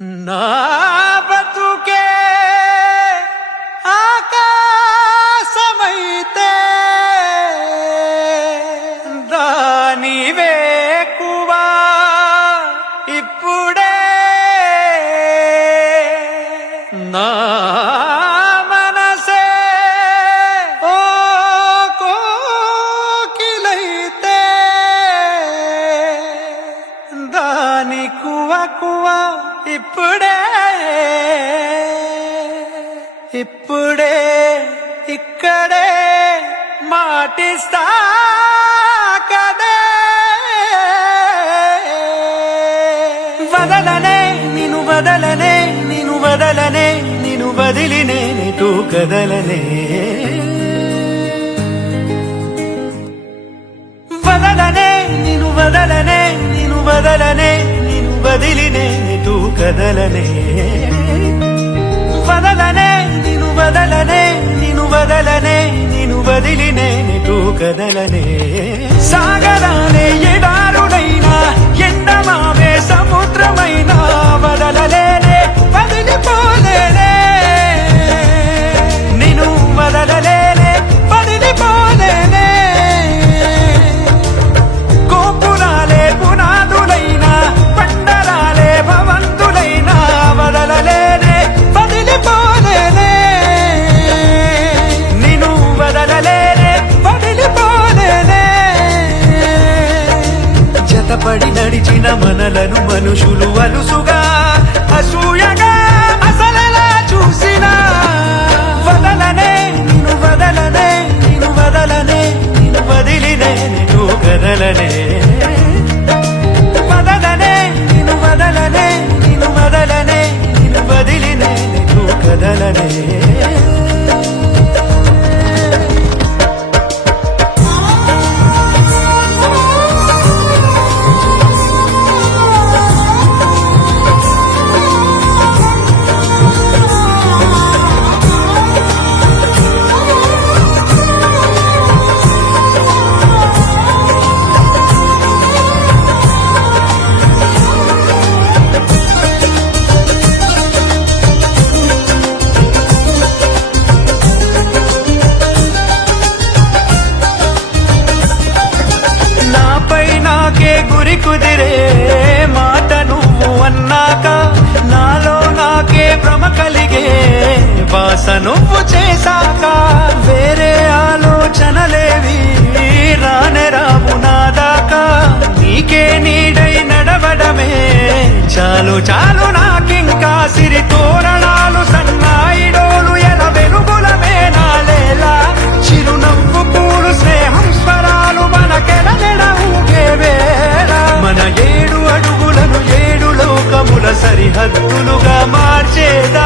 నా బతుకే ఆకాశమైతే దాని వేకువా ఇప్పుడే నా మనసే ఓ కోకిలైతే దాని కువ కువ ఇప్పుడే ఇప్పుడే ఇక్కడే మాటిస్తా కదే వదలనే నిను వదలనే నిను వదలనే నిను వదిలి నేనెటూ కదలనే వదలనే నిను వదలనే నిను వదలనే నిను వదిలి నేనెటూ కదలనే వదలనే నిను వదలనే నిను వదలనే నిను వదిలి నేనెటూ కదలనే సాగరానే ఎడారుడైనా ఎండమావే సముద్రమైనా వదలలేనే వదిలిపోలేనే నిను వదలలేనే వదిలిపోలేనే గోపురాలే పునాదులైనా పండరాలే భవంతులైనా వదలలేనే వదిలిపోలేనే నిను వదలలేనే వదిలిపోలేనే జతపడి నడిచిన మనలను మనుషులు అలుసుగా అసూయగా అసలెలా చూసినా వదలనే నిను వదలనే నిను వదలనే నిను వదిలి నేనెటూ కదలనే వదలనే నిను వదలనే నిను వదలనే నిను వదిలి నేనెటూ కదలనే గురి కుదిరే మాట నువ్వు అన్నాక నాలో నాకే భ్రమ కలిగే బాస నువ్వు చేశాక వేరే ఆలోచనలేవి రానే రావు నాదాకా నీకే నీడై నడవడమే చాలు చాలు నాకింకా సిరి తోరణాలు సన్నాయిడోలు ఎల వెలుగులమే నాలేలా చిరునవ్వు పూలు స్నేహం స్వరాలు మనకెడనెడ మన 7 అడుగులను 7 లోకముల సరిహద్దులుగా మార్చేదా